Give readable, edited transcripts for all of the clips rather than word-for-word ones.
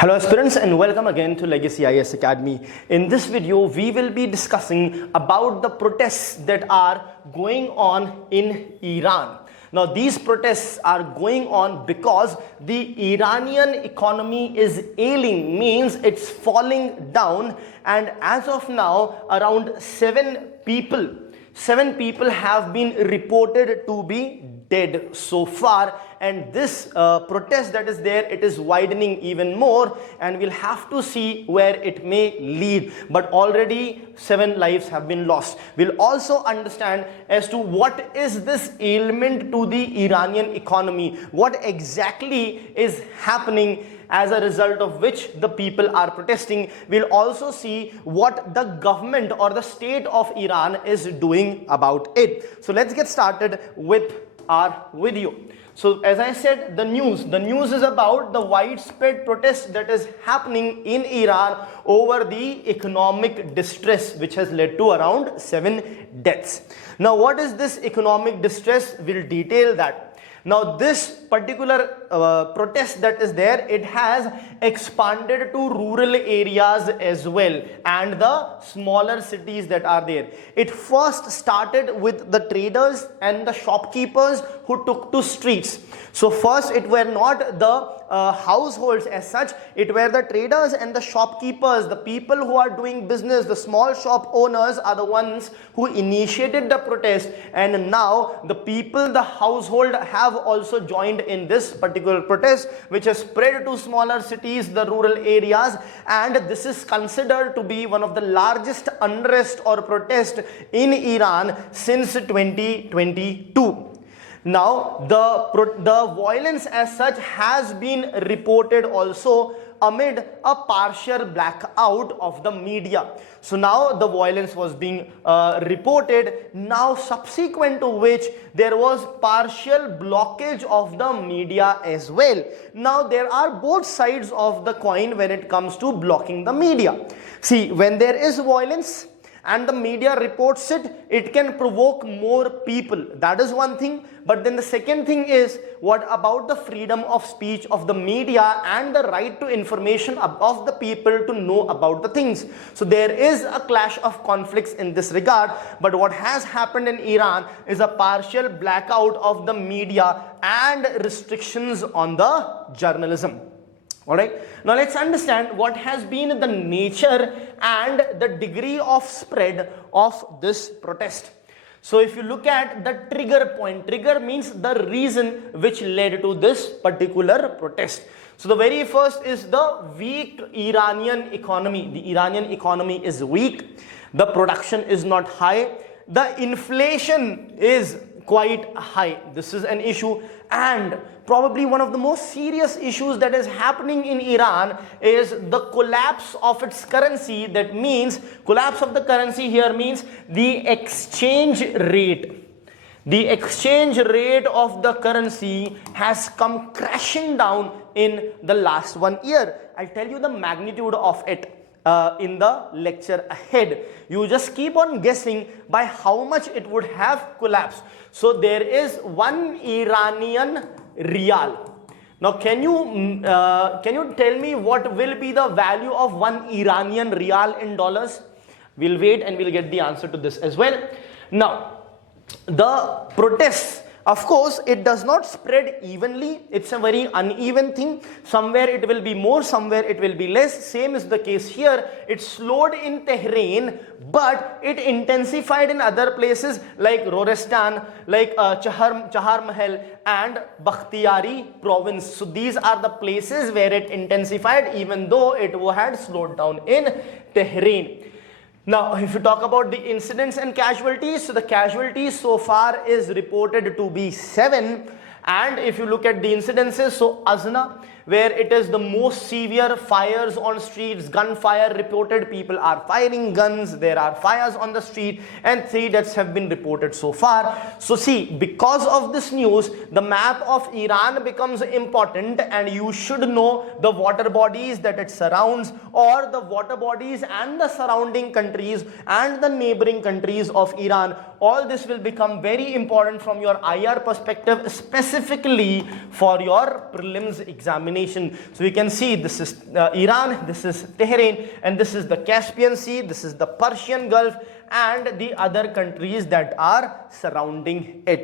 Hello aspirants and welcome again to Legacy IAS Academy. In this video, we will be discussing about the protests that are going on in Iran. Now these protests are going on because the Iranian economy is ailing, means it's falling down, and as of now around seven people have been reported to be dead so far, and this protest that is there, it is widening even more, and we'll have to see where it may lead. But already 7 lives have been lost. We'll also understand as to what is this ailment to the Iranian economy, what exactly is happening as a result of which the people are protesting. We'll also see what the government or the state of Iran is doing about it. So let's get started with our video. So as I said, the news is about the widespread protest that is happening in Iran over the economic distress, which has led to around 7 deaths. Now what is this economic distress? We'll detail that. Now this particular protest that is there, it has expanded to rural areas as well and the smaller cities that are there. It first started with the traders and the shopkeepers who took to streets. So first it were not the households as such, it were the traders and the shopkeepers, the people who are doing business, the small shop owners are the ones who initiated the protest, and now the people, the household have also joined in this particular protest, which has spread to smaller cities, the rural areas, and this is considered to be one of the largest unrest or protest in Iran since 2022. Now the violence as such has been reported also amid a partial blackout of the media. So now the violence was being reported, now subsequent to which there was partial blockage of the media as well. Now there are both sides of the coin when it comes to blocking the media. See, when there is violence and the media reports it, it can provoke more people. That is one thing. But then the second thing is, what about the freedom of speech of the media and the right to information of the people to know about the things? So there is a clash of conflicts in this regard. But what has happened in Iran is a partial blackout of the media and restrictions on the journalism. Alright, now let's understand what has been the nature and the degree of spread of this protest. So if you look at the trigger point, trigger means the reason which led to this particular protest. So the very first is the weak Iranian economy. The Iranian economy is weak, the production is not high, the inflation is quite high. This is an issue, and probably one of the most serious issues that is happening in Iran is the collapse of its currency. That means collapse of the currency here means the exchange rate. The exchange rate of the currency has come crashing down in the last 1 year. I'll tell you the magnitude of it in the lecture ahead. You just keep on guessing by how much it would have collapsed. So there is 1 Iranian rial. Now can you tell me what will be the value of 1 Iranian rial in dollars? We'll wait and we'll get the answer to this as well. Now the protests, of course, it does not spread evenly. It's a very uneven thing. Somewhere it will be more, somewhere it will be less. Same is the case here. It slowed in Tehran, but it intensified in other places like Rorestan, like Chahar Mahal and Bakhtiyari province. So these are the places where it intensified, even though it had slowed down in Tehran. Now, if you talk about the incidents and casualties, so the casualties so far is reported to be 7. And if you look at the incidences, so Azna, where it is the most severe, fires on streets, gunfire reported, people are firing guns, there are fires on the street, and 3 deaths have been reported so far. So see, because of this news, the map of Iran becomes important, and you should know the water bodies that it surrounds, or the water bodies and the surrounding countries and the neighboring countries of Iran. All this will become very important from your IR perspective, specifically for your prelims examination. nation. So we can see this is Iran, this is Tehran, and this is the Caspian Sea, this is the Persian Gulf, and the other countries that are surrounding it.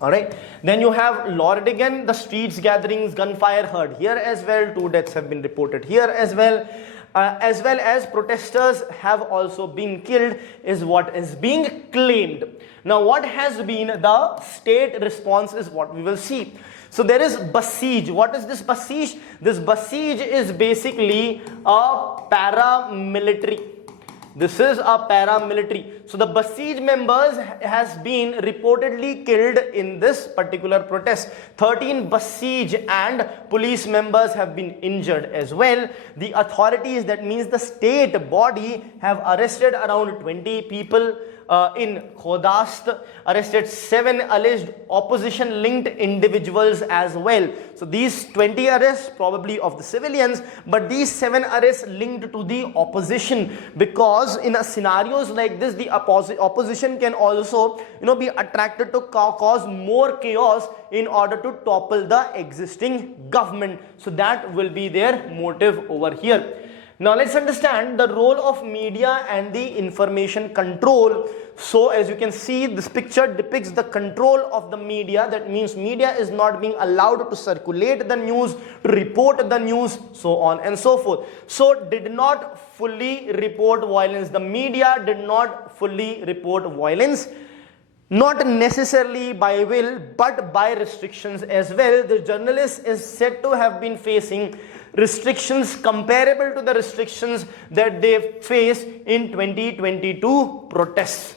Alright, then you have Lordigan, the streets gatherings, gunfire heard here as well. 2 deaths have been reported here as well as protesters have also been killed, is what is being claimed. Now, what has been the state response is what we will see. So there is besiege. What is this besiege? This besiege is basically a paramilitary. This is a paramilitary. So the besiege members has been reportedly killed in this particular protest. 13 besiege and police members have been injured as well. The authorities, that means the state body, have arrested around 20 people in Khodast, arrested 7 alleged opposition linked individuals as well. So these 20 arrests probably of the civilians, but these 7 arrests linked to the opposition, because in a scenarios like this the opposition can also be attracted to cause more chaos in order to topple the existing government. So that will be their motive over here. Now let's understand the role of media and the information control. So as you can see, this picture depicts the control of the media. That means media is not being allowed to circulate the news, to report the news, so on and so forth. So did not fully report violence. The media did not fully report violence. Not necessarily by will, but by restrictions as well. The journalist is said to have been facing restrictions comparable to the restrictions that they faced in 2022 protests.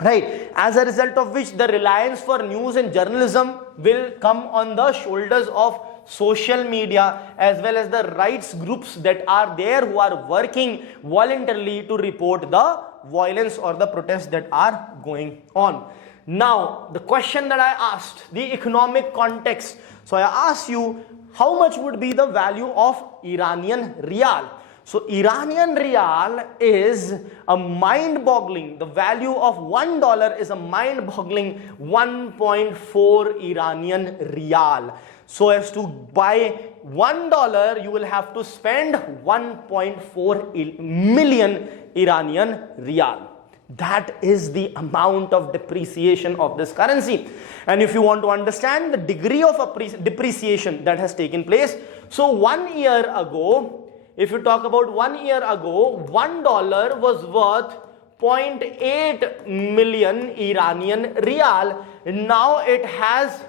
Right, as a result of which the reliance for news and journalism will come on the shoulders of social media as well as the rights groups that are there who are working voluntarily to report the violence or the protests that are going on. Now, the question that I asked, the economic context. So I asked you, how much would be the value of Iranian rial? So Iranian rial is a mind-boggling, the value of $1 is a mind-boggling 1.4 Iranian rial. So as to buy $1, you will have to spend 1.4 million Iranian rial. That is the amount of depreciation of this currency. And if you want to understand the degree of depreciation that has taken place, so 1 year ago, if you talk about 1 year ago, $1 was worth 0.8 million Iranian rial. Now it has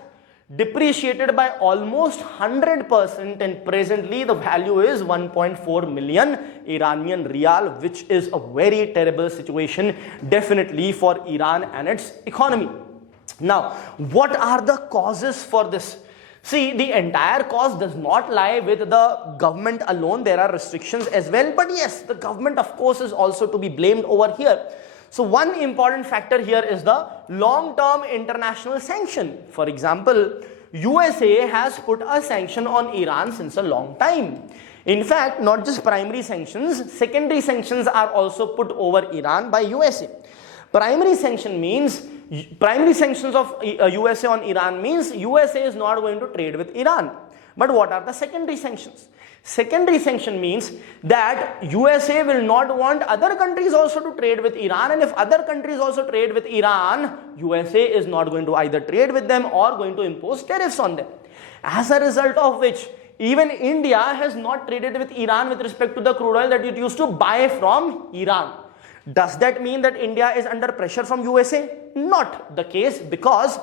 depreciated by almost 100%, and presently the value is 1.4 million Iranian rial, which is a very terrible situation definitely for Iran and its economy. Now, what are the causes for this? See, the entire cause does not lie with the government alone. There are restrictions as well, but yes, the government of course is also to be blamed over here. So one important factor here is the long-term international sanction. For example, USA has put a sanction on Iran since a long time. In fact, not just primary sanctions, secondary sanctions are also put over Iran by USA. Primary sanctions of USA on Iran means USA is not going to trade with Iran. But what are the secondary sanctions? Secondary sanction means that USA will not want other countries also to trade with Iran, and if other countries also trade with Iran, USA is not going to either trade with them or going to impose tariffs on them. As a result of which, even India has not traded with Iran with respect to the crude oil that it used to buy from Iran. Does that mean that India is under pressure from USA? Not the case, because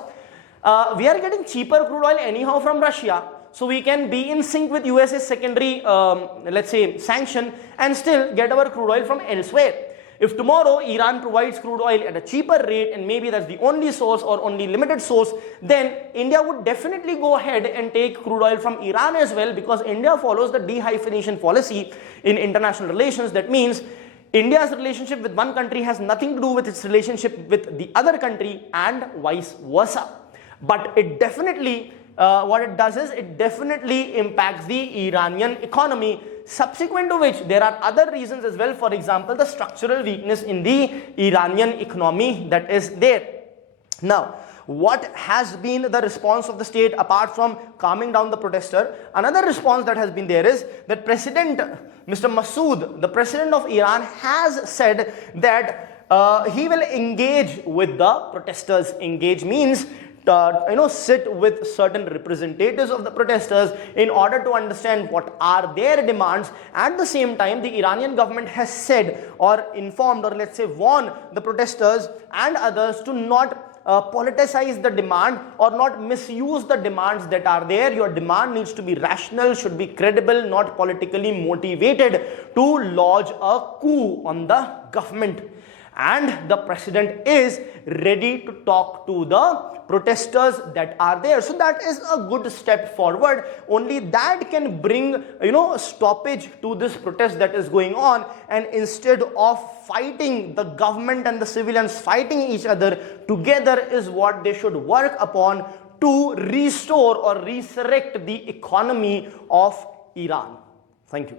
we are getting cheaper crude oil anyhow from Russia. So we can be in sync with US's secondary, let's say, sanction and still get our crude oil from elsewhere. If tomorrow Iran provides crude oil at a cheaper rate and maybe that's the only source or only limited source, then India would definitely go ahead and take crude oil from Iran as well, because India follows the dehyphenation policy in international relations. That means India's relationship with one country has nothing to do with its relationship with the other country and vice versa. But it definitely what it does is it definitely impacts the Iranian economy, subsequent to which there are other reasons as well. For example, the structural weakness in the Iranian economy that is there. Now, what has been the response of the state apart from calming down the protester? Another response that has been there is that President Mr. Masood, the president of Iran, has said that he will engage with the protesters. Engage means sit with certain representatives of the protesters in order to understand what are their demands. At the same time, the Iranian government has said or informed, or let's say warned the protesters and others to not politicize the demand or not misuse the demands that are there. Your demand needs to be rational, should be credible, not politically motivated to lodge a coup on the government. And the president is ready to talk to the protesters that are there. So that is a good step forward. Only that can bring stoppage to this protest that is going on, and instead of fighting the government and the civilians fighting each other, together is what they should work upon to restore or resurrect the economy of Iran. Thank you.